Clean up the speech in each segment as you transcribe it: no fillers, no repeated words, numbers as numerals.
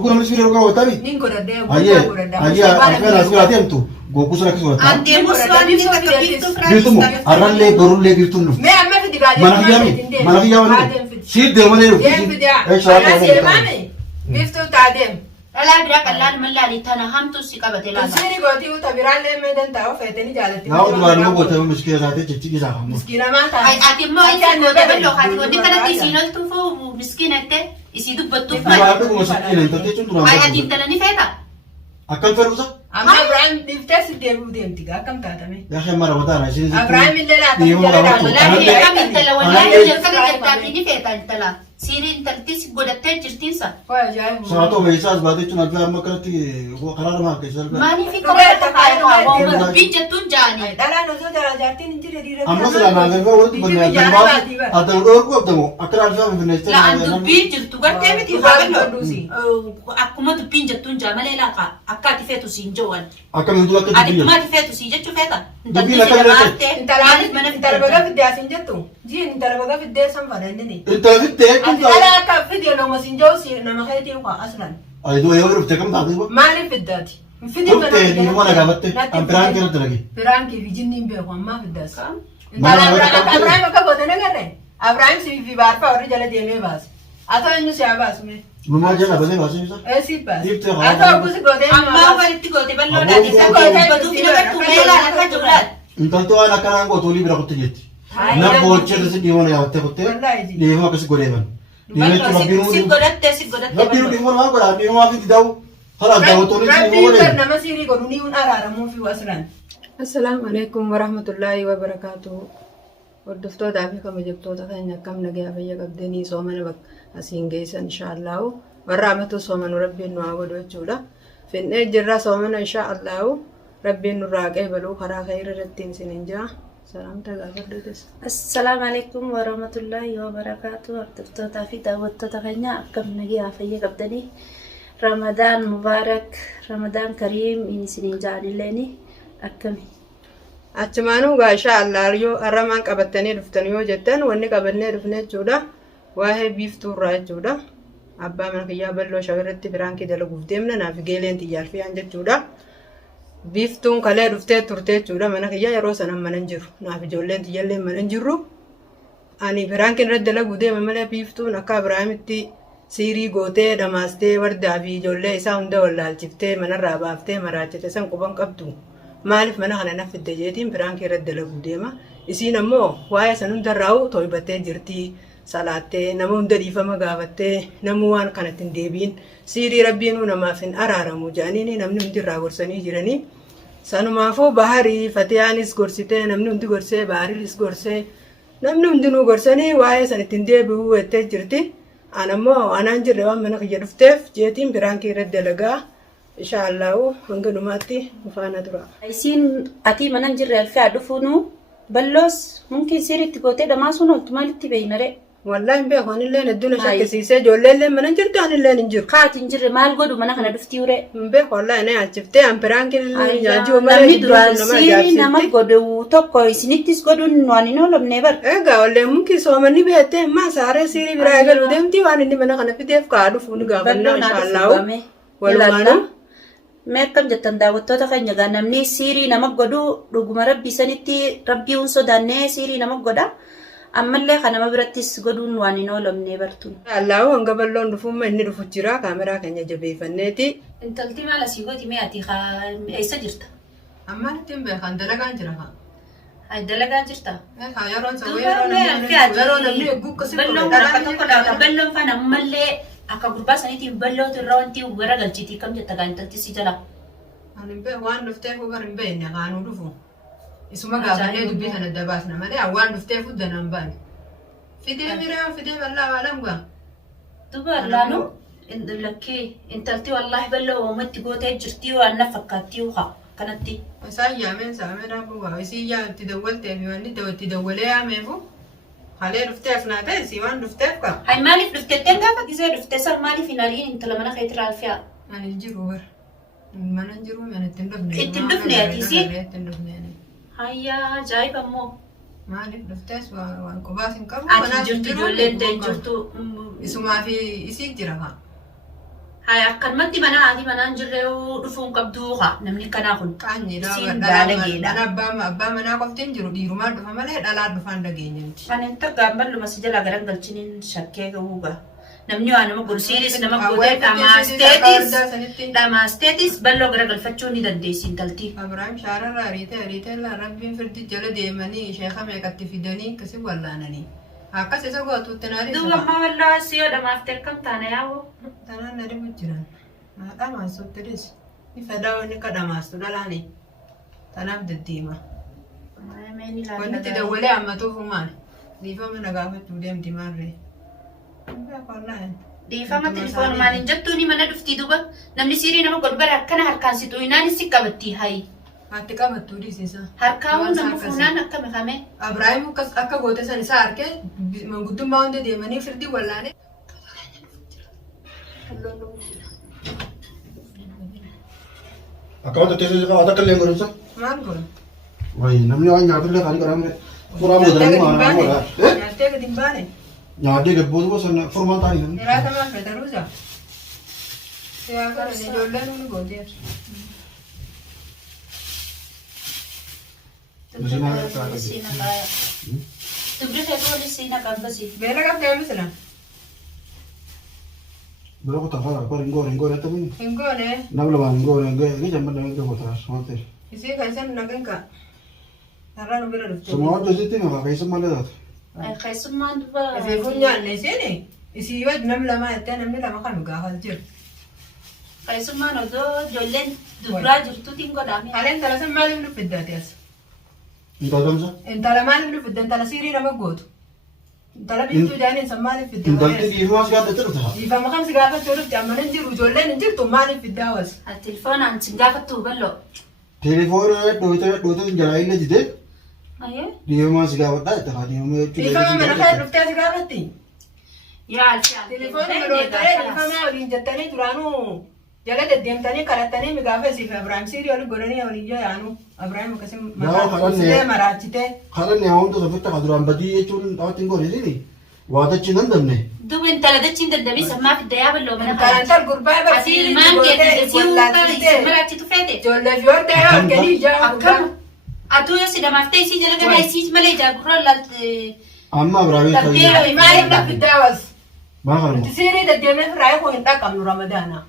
Tukuna misiri roga watari. Ningoradde Aye. Aye afena asgara temtu. Goku sura kisu wata. Ande muswani takka biftu Biltumu arralle borulle biltunu. Me amma fidi gaade. Mana fiyami. Si de mane. Dem fidia. Biftu taadem. Ala bira kallan mallali tana hamtu sikabate la. Siri goti uta birale me den tawo feteni jalati. Na udwa no gote miskina zate chichi gisa hamu. Miskina mata. Ay ati mo isi gote bello khati woni kana tisinol tufu miskinate isi dubbattu fa. Ba ko miskina ntate chundura. Ay ati talani feta. Akan ferusa? Amma Abraham diftasi debu demtiga kam taatame. Ya khe mara watara shi. Abraham illela ta. Wallahi kam intala wallahi jalkana jalkatini feta intala. Sirin taltis godatte jirtinsa. Koya jay. Sato beisas bade chuna fa makrati wo qarar ma ke sal. Mani fi qarata qairo wa bijatun jani. Dala no zo dala jartin injire dire. Amma sala na ga wo banya jamba ata dor ko abdamo akrar fa min nesta. La andu bijirtu gatte biti hagallo. Akkuma tu pinjatun jamale la ka akkati fetu sinjowan. Akam ndu lakati. Adi kuma ti fetu sinjechu feta. Dubi la ka Intalani intala baga fidya sinjattu. Ji intala baga fidya samfarendini. Inta fitte Ati ala ka fidya no masinjo si na makhayti ko aslan. ay do yawru fite kam taadi ba. Mali fiddati. Fidya Kutte ni mana gabatte ampran ke lagi. Piranki vijinni be ko amma fiddas. Mana Abraham ka bodene garre. Abraham si vi barpa ori jala deme bas. Ato innu se abas me. Mama jana bale basi sa. Si pas. Dipte Ato kus gode amma walitti gote ballo da ti badu fina battu mela la julat. Inta to ana kana ngo to libra kutte jetti. Na boche de di wona yatte kutte. Di ma kas gore ban. Di ne to biru. Si godatte Biru di wona ko di ma fi daw. Hala daw to ni Rabbi wona. karna masiri ko ni un arara mu fi wasran. Assalamu alaikum wa rahmatullahi wa barakatuh. Hordoftoota fi kabajamtoota keenya akkam nagaa fayya qabdanii soomana bak asiin geessan inshaallahu warra amatu soomanu rabbiin nu haa godhu jechuudha. Finnee jirra soomana inshaallahu rabbiin nurraa qeebaluu karaa khayra irrattiin isiniin jira. Salaamta gaafadhuutis. Assalamu alaikum warahmatullahi wabarakatuh. Hordoftoota fi daawwattoota keenya akkam nagaa fayya qabdanii Ramadaan Mubaarak Ramadaan Kariim isiniin jaalilleeni akkami. Achumaanuu gaashaa allaariyyoo arramaan qabattanii dhuftan yoo jettan wanni qabannee dhufne jechuudha. Waa'ee biiftuu irraa jechuudha. Abbaa mana kiyyaa bal'oo shawirratti biraankii dalaguuf deemna naaf geeleen xiyyaarfiyaan jechuudha. Biiftuun kalee dhuftee turte jechuudha. Mana kiyyaa yeroo sanan mana hin jiru. Naaf ijoolleen xiyyaallee mana hin jirru. Ani biraankiin irratti dalaguu deema malee biiftuun akka Abiraamitti siirii gootee dhamaastee wardaa fi ijoollee isaa hunda wallaalchiftee manarraa baaftee maraachite san quban qabdu. Maaliif mana kana nafidde jeetiin biraankii irratti dalaguu deema. Isiin ammoo waa'ee san hundarraa'u toibattee jirti. Salaattee nama hunda dhiifama gaafattee namuu waan kanatti hin deebiin siirii rabbiinuu namaaf hin araaramu jedhanii namni hundi irraa gorsanii jiranii. Sanumaafuu baharii fatiyaanis gorsitee namni hundi gorsee bahariinis gorsee namni hundinuu gorsanii waa'ee san ittiin deebi'uu jettee jirti. Anammoo anaan jirre waan mana kiyya dhufteef jeetiin biraankii irratti dalagaa. Inshaallahu hanga dhumaatti mufaana tura. Isiin ati manan jirre alfaa dhufuunu balloos mungkin siritti gootee dhamaasuun oltu maalitti beeynare. Wallahi beeku anillee hedduun shakkisiisee ijoolleellee mana jirtu anillee hin jiru. Kaati hin jirre maal godhu mana kana dhuftii ure. Beeku wallahi na yaachiftee ambiraankiin nyaachuu namni duraan sirii nama godhu tokko isinittis godhuun waan hin oolamne bar. Egaa wallee mungkin soomanni beektee ammaa saaree sirii biraa eegaluu deemti waan inni mana kana fideef kaa dhufuun gaafannaa inshaallahu. Walumaana. Meeqam jettan daawwattoota keenya gaa namni siirii nama godhu dhuguma rabbii sanitti rabbii hun sodaannee siirii nama godha. Ammallee kan nama birattis godhuun waan hin oolamne bartuun. Allahu hanga balloon dhufumma inni dhufu jira kaameraa keenya jabeeffanneeti. Intalti maal asii gooti mee ati eessa jirta? Ammaan ittiin beekan dalagaan jira kaa. Ay dalagaa jirta? Yeroo namni eeguu akkasii balloon akka tokko dhaabata balloon fana ammallee akka gurbaa saniitiif ballootu irraa wanti gara galchiitii kam jetta gaa intalti si jala. Ani waan dhufteef hubar hin beekne kaanuu dhufu. Isuma gaafannee dubbii sana adda baasna malee waan dhufteef danaan baane. Fidee miraa fidee bal'aa waalam gaa. Duba laanu lakkee intalti wallaahi balloo uumatti gootee jirtii waan na fakkaattii uha kanatti. Isaan yaameen saamee dhaabuu gaa isii yaa itti dawwaltee fi wanni itti dawwalee yaameefu. Halee dhufteef naa ta'e si waan dhufteef kaa. Hay maaliif dhuftetteen gaafa gisee dhuftee san maaliif hin ariin intala mana keetti raalfiyaa? Ani jiru bara. Mana jiru mana ittiin dhufne. Ittiin dhufne ati si? Ittiin dhufne. Hayyaa ajaa'iba immoo. Maaliif dhuftees waan qubaas hin qabu. Ati jirtu ijoolleen ta'e jirtu. Isumaa fi isii jira haa. Hai akan mati mana anjir dufung kabduha namni kana kun. Qaanyi Siin dhala baalageedha. abbaa manaa qoftiin jiru dhiirumaa dhufa malee dhalaa dhufaan dhageenyamti. Kan inta gambar luma sijala garan galchinin shakkee gahuuga. Namni waa nama gursiiris nama godee dhamaasteetis balloo gara galfachuu ni dandeessi intalti. Abrahaam shaararraa ariitee rabbiin firdi jala deemanii sheeka meeqatti fidanii akkasi wallaananii. Akkas isa gootuutti naari Duuba mawallaa siyoo dhamaaftee kam taana yaa'u. tanaan na dhibu jiran. Dhamaasuutti dhis. Ifa daawwanni ka dhamaastu dhalaani. Tanaaf deddeema. Wanti itti dawwalee hammatuufu maali? Dhiifama na gaafachuu deemti maarree. Dhiifama tilifoonumaan hin jettuuni mana dhuftii duuba namni siirii nama godbara akkana harkaan si xuyinaan si qabatti hayi. Ati qabattuu dhiisisa. Harkaan nama fuunaan akkami kame. Abrahaam akka goote san isaa harkee manguddummaa hunda deemanii firdii wallaane. Akkawata teessoo isaa wata kallee godhamsa. Maal godhu? Wayi namni waan nyaatullee kan godhamne. Furaa muudanii maanaa godhaa. Nyaattee gadi hin baane. Nyaatee gabbootu gosa furmaan taa'anii namni. Jiraata maal fedharuusa? Siyaasa ijoolleen hundi gooteera. Dubri feetuu oli siina qabbasi. Beela qabdee misila? Bira kutaa fara kor hin goone tamini. Hin goone. Nama lamaan hin goone ni jamma nama hin goota waan ta'eef. Isii kan isan naqin ka. Har'a nu bira dhufte. Summa waan tolsitti nama keessummaa illee taate. Keessummaan duba. Ifeefuun nyaanne isiini. Isii yoo namni lama jettee namni lama kan nu gaafas jiru. Keessummaan odoo ijoolleen dubraa jirtuutiin godhame. Haleen tala san maaliif nu fiddaati as? Intaatamsa? Intala maaliif nu fiddan tala siirii nama gootu. Intala biiftuu jaaniin san maaliif fiddan? Intalti dhiifamas gaafate dhufta. Dhiifama kamsi gaafachuu dhufti amma hin jiru ijoolleen hin jirtu maaliif fiddaa was? Telefoonaan si gaafattu balloo. Telefoona dhoote jalaa illee jide. Ayyee. Dhiifamas gaafadhaa itti haa dhiifama jechuudha. Dhiifama mana kee dhuftee si gaafatti? Yaalchi Telefoona madootaree dhiifama waliin jettanii duraanuu jala deddeemtanii kadhattanii mi gaafasiif Abrahaam siirii oli godhanii olii yaanu Abrahaam akkasii maraachitee. Kadhanne haa hundi sofitti haa duraan badii jechuun dhaabatti hin goone waadachi nan dabne. Duuba intala dachiin daddabii sammaa fidda yaa balloo mana kana. Intal gurbaa barsiisuu ilmaan keetti si maraachitu feete. Ijoollee fi hortee yoo arganii ijaa akkam. Atuu yoo si damaaftee isii jala gabaa isii malee ijaa gurraan laalte. Amma Abrahaam fayyadamu. Maaliif na fiddaa was? Maa kalma. Nuti siirii deddeemee firaa koo hin dhaqqabnu Ramadaana.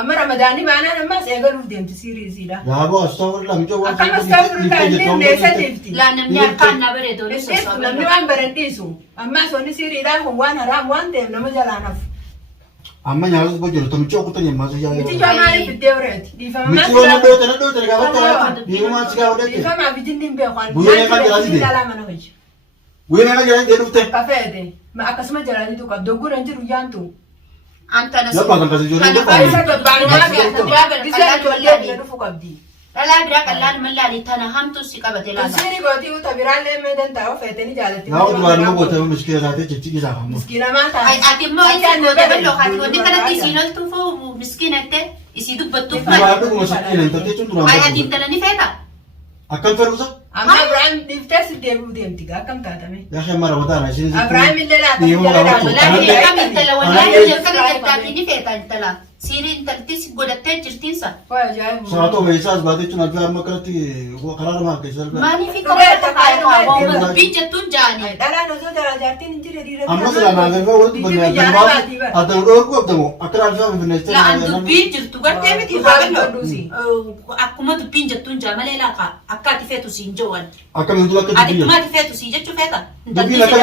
Amma Ramadaanii baanaan ammas eegaluuf deemti siirii isiidha. Yaaboo astaafurri lamicoo waan akkam astaafurri taa'ee deessa deemti. Laa namni harkaan na bareedu. Namni waan baran dhiisu. Ammas wanni siiriidhaan kun waan haraam waan ta'eef nama jalaa nafu. Amma nyaatus bojjiro tamichaa kutan yemmaa si yaa'u. Miti joo maaliif fiddee ureeti? Miti yoo na dhoote gaafata dhiirumaan si gaafadhette. Dhiifamaa fi jinni hin beeku. Guyyee kan jiraati de. Guyyee kan jiraati de dhufte. Kafeete. Akkasuma jiraati tu qabdu gurra hin jiru yaantu. Antana Nama kan kasi ijoollee Kana dhufanii. faayisa gabbaanaa gisee ijoollee biyya dhufu qabdi. dhalaa biraa qallaan mallaali tana hamtu si qabate laata. Isiini gootii uta biraallee mee danda'a feetanii jaalatti. Yaa duraan nama gootamu miskiina taatee ciccii isaa hamma. Miskiina maal taate? Ati immoo isa goote balloo kaati wanti kanatti isiin oltuufuu miskiina itti isii dubbattuuf. Duraan dhuguma sakkiina hin taatee jechuun duraan. Ati intala ni feeta. Akkam fedhuusa? Amma Abiraam dhiiftee si deebi'uu deemti akkam taatame? Yaa shemma raawwataa isheen. Abiraam illee laata Dhiiruma jala raawwatu. Walaahi kam intala walaahi jalqaba jettaatii ni feeta intala. Siiri intalti si godhattee jirtiinsa. Waa ajaa'ibu. Saatoo beeyisaas baatee jechuun alfaa amma kanatti karaa namaa keessa alfaa. Maaliif karaa taa'ee waa dubbii jettuun jaanii. Dhalaan osoo jala jaartiin hin jirre dhiira. Amma silaa naafeeffaa walitti bannee ati dhoorku qabdamu akka alfaa finfinneessee. La'aan dubbiin jirtu gartee miti akkuma dubbiin jettuun jaa malee laaka akka ati feetu siin jawwan. Akkamitti akka Ati kuma ati feetu sii jechuu feeta. Dubbiin akka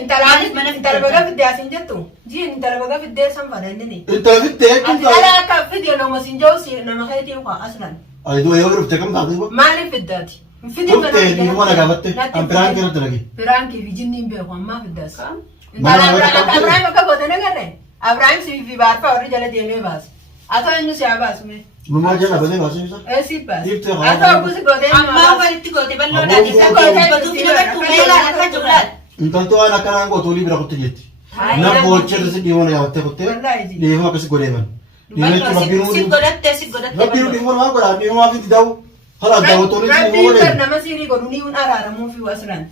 Intalli Intala baga fiddee asiin jettu. Jiin intala baga fiddee san fadannini. Intala fittee Ati dhala akka fidee nama siin jahu nama keetii ukaa aslan. Ayidu yoo dhufte kam taatee ba? Maaliif fiddaati? Dhufte dhiiruma na gaafatte ampiraan keerratti lagi. Firaankii fi jinni hin beeku ammaa fiddaas. Mana Abiraam akka goote nagarre. Abiraam si fi baarfaa warri jala deemee baase. Atoo inni si haa baasume. Lumaa jala basee baasee isa. Siif baase. Dhiiftee Atoo kusi gootee Ammaa walitti goote balloodhaan isaa dubbatuuf nama tuubeelaan akka jiruudhaan. Intalti waan akkanaan gootu olii bira kutte jetti. Na boochee si dhiibama yaabattee kuttee dhiibama akkasii godheeman. Si godhattee si godhattee. Rabbiin dhiibama maa godhaa dhiibama fi daa'u hala daawwattoonni dhiibama Rabbiin godhe. nama siirii godhu ni un araaramuu fi wasran.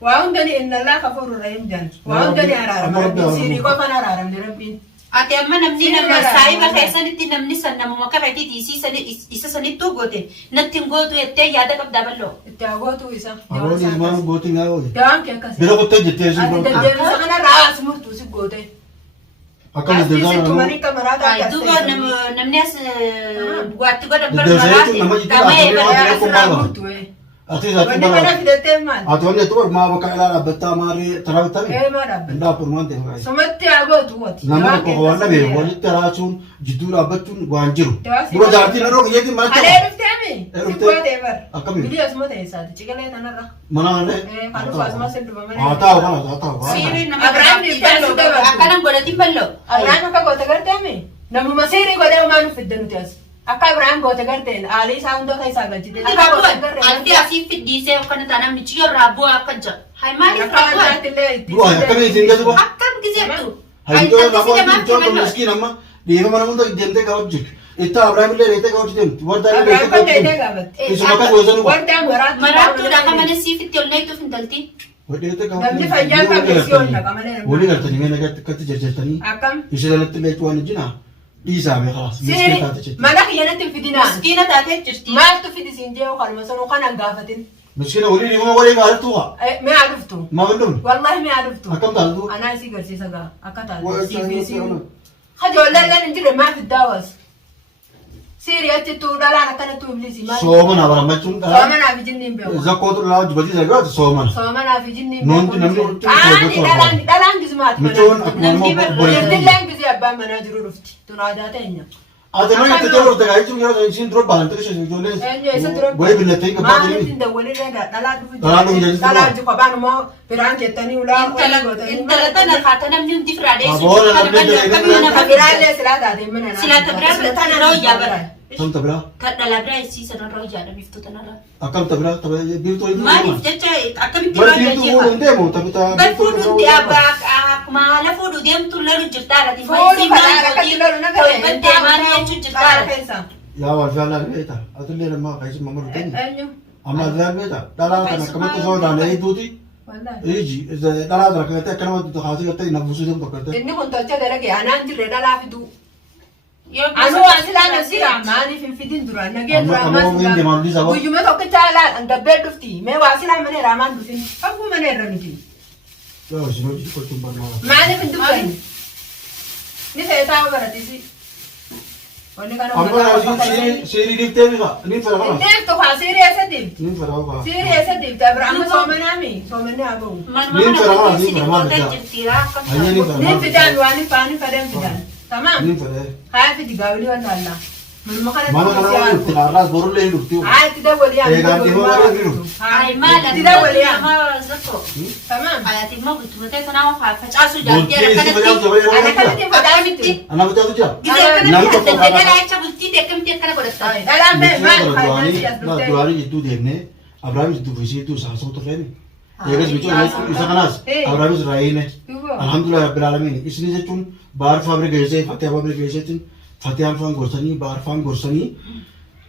Waa hundani innallaa kafuuru rahim jan. Waa hundani araarama. Rabbiin siirii qofan araaramne rabbiin. Ati amma namni nama saayiba keessanitti namni san namuma kafeetiiti isa sanittuu goote natti hin gootu jettee yaada qabdaa balloo. Itti haa gootu isa. Aboon ilmaan gootii ngaa ooyi. Dawaan kee akkasii. Bira kuttee jettee si Ati goote. deddeebisa kanarraa as murtuu si goote. Akkam deddeebisaa Asii nama. tumanii kamaraata akka Duuba namni as waatti godhan Deddeebisa jechuun nama jidduu Damee dhaabbatee asirraa waan murtu. Ati isaatti Wanni mana bara. fidattee maal? Ati wanni tu maa bakka ilaa dhaabbattaa maaree taraa bitame. Maa dhaabbata? Indaa furmaan ta'e maqaa. Sumatti haa gootu wati. Nama tokko waan dhabe walitti araachuun jidduu dhaabbachuun waan jiru. Dawaasii Dura jaartiin irra biyyeetiin maal Alee ta'u? dhufteemi? Dhuftee. Si gootee bar. Akkamiin? Bilii asuma ta'e isaati. Ciqilee tanarra. Mana malee. Kan dhufu asuma sirduba mana. Haa ta'u kana haa ta'u. Siirii nama Abiraan gadaatti dhiibbaa balloo si dabatu. akkanan godhatiin balloo. Abiraan akka goote garteemi? Namuma siirii godhee homaa nuuf fidde nuti as. Akka Abiraan goote garteen aalii isaa hunda keessaa galchite. Ati raabbuun alfi asii fiddiisee uffata taanaa michiyyoo raabbuu akka jira. Hayi maaliif Akka raabbuun? ajaa'atti illee itti. Dura akkamiin isin gadi bu'a? Akkam gizeettu? Hayyoo Hayi lafa takkisi itti namaatti miskiin amma dhiiba mana hunda deemtee gaafatu jirtu. Itti Abiraam illee deemtee gaafatu deemtu. Wardaa illee Abiraan kan deemtee deetee gaafatu. gaafatti. Isuma kan gosa dhufa. Wardaan maraatti. Maraattuudha akka mana siifitti ol neetuuf hin talti. Namni fayyaa qabeessi ol naqa malee. Walii galtanii mee nagatti akkatti jarjartanii Akkam? ishee jalatti illee waan ijjinaa dhiisaa mee kalaas miskiin Siirii taate jechuudha. mana kiyyanatti hin fidinaa. Miskiina taatee jirti. Maaltu fidisiin jee kanuma sanuu kan hangaafatin. Miskiina walii dhiibama walii gaariitu haa. Mee haa dhuftu. Maa hin dhumne? Wallahi mee haa dhuftu. Akkam taatu? Anaa isii garsiisa gaa akka taate. Waa Siifi isaa Hajoolleen leen hin jirre maa fiddaa was. Siirii achittuu dhalaan akkanattuu ibliisi maal. Soomana barammachuun Soomanaaf jinni hin beeku. zakkootu laa jubatii zagaatu soomana. Soomanaaf jinni hin Noonti namni beeku. huccuu soogatu Dhalaan gizumaati. Michoon akkuma Namni immoo barbaade. boleetii. Illeen gizii abbaan manaa jiru dhufti. Tun aadaa ta'enya. Ati nama itti ta'uu dhufte gaa'ii jiru isiin dura baantee ishee ijoolleen Eenyu isa dura. bolee binettee gabbaa Maaliif jiranii. hin dawwalirree dhalaa dhufu. Dhalaa dhufu jechuudha. Dhalaa jiru qabaan immoo biraan keettanii ulaa. Intala tana kaata namni hundi firaadhee Aboon namni jedhee Biraallee silaa taatee mana naa. Silaa tabiraa tanarra hojjaa bara. Tamta biraa Kan dhalaa biraa isii sanarra hojjaadha biftuu tanarra. akkamta biraa tapha biirtuu hin Maaliif jecha akkamitti Wal waan biirtuu jechuudha? fuudhuun deemu taphitaa. Bar fuudhuun akkuma haala fuudhu deemtu lolu jirtaadha. Fuudhu kadhaa rakkatti lolu na galee. Deemaan jechuun jirtaadha. Yaa wal jaalala beeta atillee nama kaayisi mamaru ta'e. Eenyu? Amma jaalala beeta dhalaa kana akkamatti soodaan eeguuti. Wallaahi. Iji dhalaa kana kanatti akka namatti haasii galtee na buusuu deemtu akkatti. Inni kun tolcha dalage anaan jirre dhalaa fiduu. Yoo Anu waan silaa nasira maaliif hin fidin duraan nagee duraan Amma waan deemaa olii sababa. guyyuma tokkicha alaan dabbee dhufti mee waa silaa maneera amaan dhufin fagguu maneerra miti Yaa isin hojii qochuun barnoota. maaliif hin dubbanne ni feetaa baratisi wanni kana Amma seerii diftee bifa ni fara kana. Indeef tokko siirii eessa diifti Ni fara kana. siirii eessa diifti abira amma soomanaami soomanni haa bahu manuma kana keessi dhiqootee jirtiira Ayyaani akkasuma. fara. ni fidaan waan hin faani fadeen fidaan tamaam Ni fara. haa fidi gaawulii wallaallaa manuma Mana kana kana waan dhufti naarraas borullee hin dhufti. haa itti dawwalii haa Eegaan dhimma gara jiru. Ay maala itti dawwalii haa nama zakko. tamaam Ayaati immoo guutummaa kanaa facaasu Bultii jaallatee isi fayyadu akkanatti. jabalee ana nama kanatti fadaa miti Ana bitaatu jira. Gizee Namni akkanatti tokko adda kana- jecha bultii akkamitti akkana godhatta. dhalaan bee maal Michoota faayidaan si as duraanii dhuftee duraanii jidduu deemnee Abiraam jidduu fi isiituu saasoo turreeni. Eegas michoota isa kanaas Abiraamis raayine. Alhamdulillah rabbil alamin. Isni jechuun baar faabri geessee fatee faabri geesseetiin fatee alfaan gorsanii baar faan gorsanii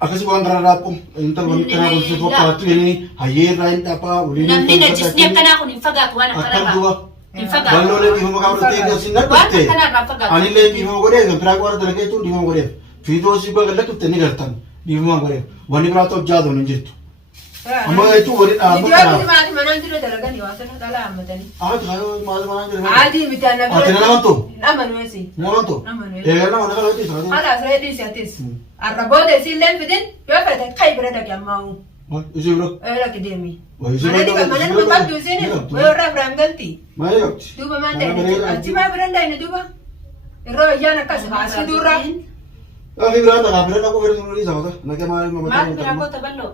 akkasii waan garaa raaphu intal wanti kanaa gorsee fakkaattu inni hayyee irraa hin dhaphaa waliin Namni najisni akkanaa kun hin fagaatu waan akkam akkanarraa. du'a. Hin fagaatu. Balloolee dhiifama qabatee eegas hin Waan dhaqqabte. akkanarraa fagaatu. Anillee dhiifama godhee kan biraa qoraa dalagee jechuun dhiifama godheef. Fiidoo si baga lakkifte ni galtan dhiifama godheef. Wanni biraa ta'u jaadoon hin jirtu. Amma jechuun waliin dhaabba Iddoo kanaa. biti maatii manaan jirre dalaganii waa sana dhalaa hammatanii. Haati haayoo maal manaa jiru. Haati miti anna Ati na namantu. Namanuesi. Namantu. Namantu. Eegalaa mana kana hojii isaanii. Haala asirra dhiisi atis. Arra booda isiilleen fidin yoo fedhe kai bira dhaqe ammaa'u. Ishee bira. Dhaqi deemi. Waa ishee Mana bira. dhiba mana dhuma qabdu isiin wayii irraa biraan galti. Maal qabdi? Duuba maan ta'e achi maa biraan dhaqne duuba. Irra wayyaan akkas haasii duurraa. Ati biraan dhaqaa bira dhaquu fedhe sun dhiisa wata. Naqee maal Maal mataa biraa goota balloo?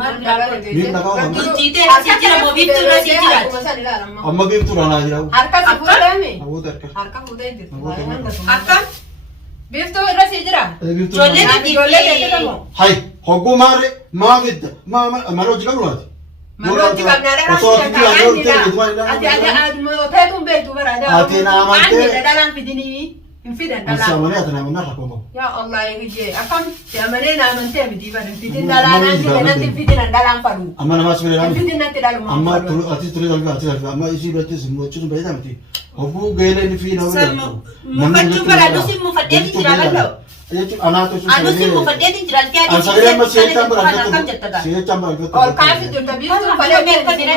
Maal biraa Miin dhaqaa waan. Bulchiitee asii jira moo biiftuu irra asii jiraati? Amma biiftuu raanaa jira. Harka si fuudhame. Namoota harka. Harka fuudhee jirti. Akkam? Biiftuu irra si jira. Biiftuu Ijoollee raanaa. bibbii Ijoollee beekamoo. Hai hogguu maarre maa fidda maal hojii qabu laati. Malooti qabnaadhaan Osoo ati jiraan yoo ta'e beekuma ati aduma feetuun beektu baraada. Ati na amantee. Waan dhalaan fidinii انفيدن السامرية أنا من نرى كومو يا الله يجي أكم سامرينا من تيم دي بدن انفيدن دلان أنت لنا انفيدن دلان فلو أما أنا ما أسمع لهم انفيدن أنت دلان ما أما أتي تريد ألفا أما إيشي بتيس موتشون بعيدا متي هو جايلين في نوع مفتو برادوسي مفتدين جرالو أنا أتوشون أنوسي مفتدين جرال كيا أنا سأقول ما سيئة برادو سيئة برادو और काफी जो तभी तो फले में कदरे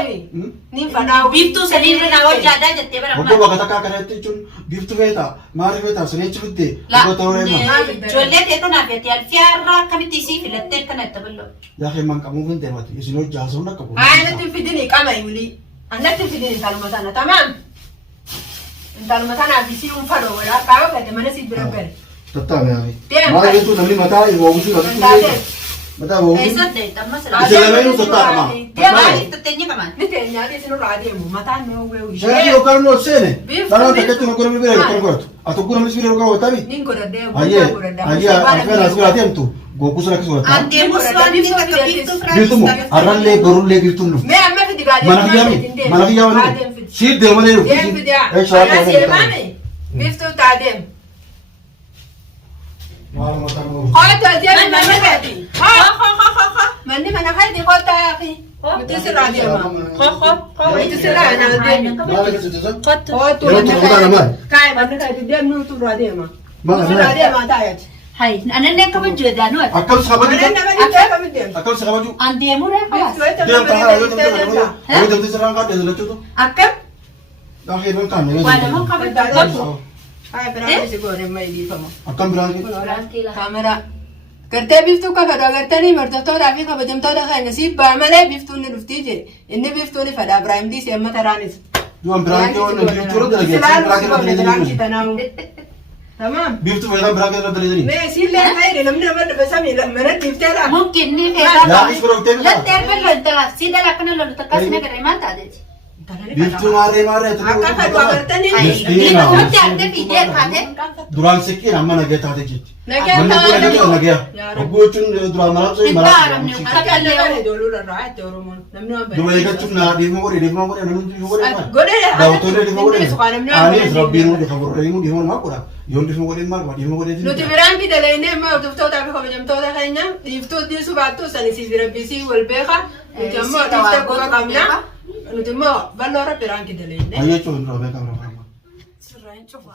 नहीं फनाओ बिफ्तू सलीम ने नाव ज्यादा जत्ते बर वो बगता का करते चुन गिफ्ट वेता मारे वेता सने चुद्दे वो तो रे मा जोले ते तो ना बेती अल्फियारा कमिटी सी फिलते कने तबलो يا أخي من كمو من دماتي إسنو جاسونا كمو أنا تفيدني كما يقولي أنا تفيدني كلمتنا تمام كلمتنا بيسيون فلو ولا كاو كده ما نسيب بربر تتابع يا أخي ما يجوا نملي متى يوجدوا لكن متى هو ऐसा दे तब मसला إسلامي تتابع ما dia balik tetenya kaman نتني هذه سنو راديو متى نو ويو شايف لو كانوا سنة لا أنت كنت نقول من بيرة كم قرط أتقول من بيرة كم قرط تاني نين كورده أيه أيه أفعل أسمع أتيم تو goku sana kisah apa? ande muswan ni takapito Gitu mu, aran le gorun le gitu lu. मैं अम्मा फिर दिखा Mana kiya ni? Sih deh mana lu? ये फिर दिया Eh salah अरे mana? सिर्फ नहीं बिफ तो तादेम Malah mata mu. हाँ तो दिया मैंने कहती हाँ मैंने मना कर देखो ताकि मुझे से राजी माँ मुझे से राजी ना दे Malah gitu tu. हाँ तो Yang tu bukan nama. काय मैंने कहती दिया मुझे तो राजी माँ Mana मुझे राजी माँ ताया hai anane kaman juda no Akal sahabat मैंने juga. नमन दिया कभी दिया Akal sahabat juga. ande mura बिफ तो है तो Dia tahu, ayo मैं temu, ayo temu serang kan dia lucu tu. Akkam Dah hilang kan? wala mo kaman हाँ बराबर से बोले मैं भी कमा Akan bilang gitu. कैमरा करते बिफ्तू का फटा करते नहीं मरता तो राफी का बजम तो रखा है नसीब बामले बिफ्तू ने रुफ्ती जे इन्हें बिफ्तू ने फटा इब्राहिम दी से अम्मा तरानिस Jual bilang itu orang curut lagi. Bilang kita beli تمام Beef tu mereka bilang kita beli ni. मैं इसीलिए नहीं रे हमने बड़ा बस हम मैंने बिफ्ते ला mungkin ni Ya, fesa is berapa la time? terbe lo tala sida la kana lo takas na kare mata de Beef tu mare tu. आका फटवा करते नहीं ni no te ande video khate Durang sekian amma na gaya tadi kit. मैं क्या Mana pun ada na gaya. Aku cun durang malam tu malam. Itaram ni क्या ले दो लूर रहा है तो रोमन नमने Dua ikan cun na di mana di mana namun di mana. गोरे Dah tu dia di mana. सुखाने में Ani Rabbi nu di khabar ini di mana mak pura. Yon di mana mak di mana लो तो बिरान भी दले ने मैं तो तो ताकि खबर जम तो दा है ना बिफ्तू दी सुबह तो सनी सी रबी सी वल बेखा जम तो बिफ्ते को कामना लो तो मैं बल्लो रा बिरान की दले ने Ayo cun Rabbi kamera. Serain coba